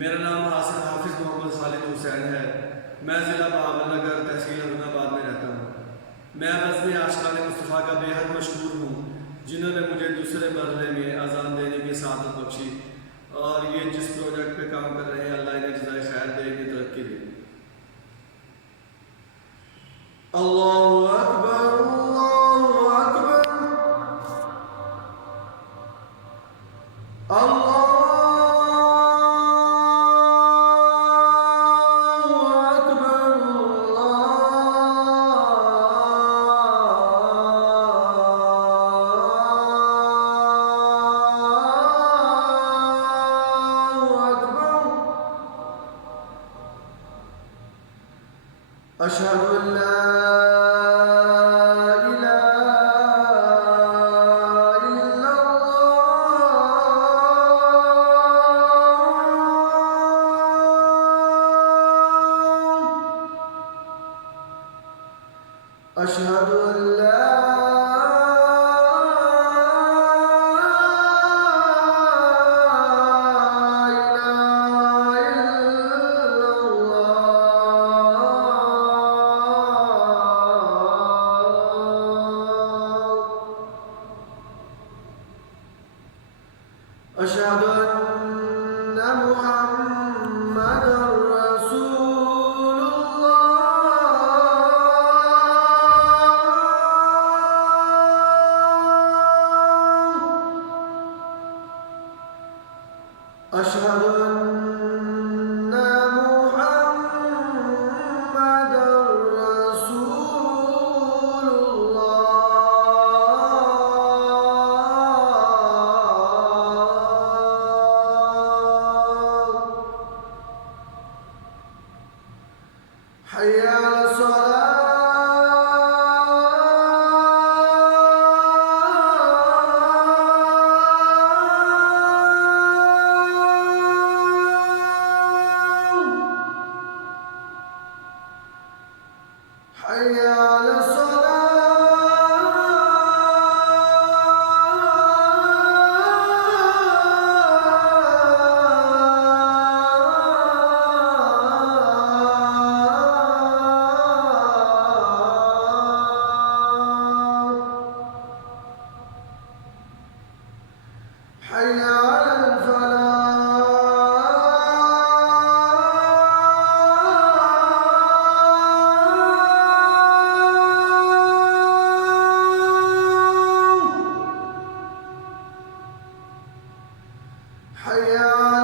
मेरा नाम हाफिज़ मोहम्मद खालिद हुसैन है। मैं ज़िला बाबरनगर तहसील अहमदाबाद में रहता हूँ। मैं बज़्म आशिक़ान मुस्तफ़ा का बेहद मशहूर हूँ, जिन्होंने मुझे दूसरे मरहले में अज़ान देने की सआदत बख्शी, और ये जिस प्रोजेक्ट पे काम कर रहे हैं अल्लाह इन्हें जज़ाए खैर दे, इन्हें तरक्की दे। अल्लाहु अकबर, अल्लाहु अकबर, अल्लाहु अकबर, अल्लाहु अकबर। अशहदु अन ला أشهد أن لا إله إلا الله أشهد أن محمدا رسول أشهد أن محمدا رسول الله حي على الصلاة حي على حي على الفلاح حي على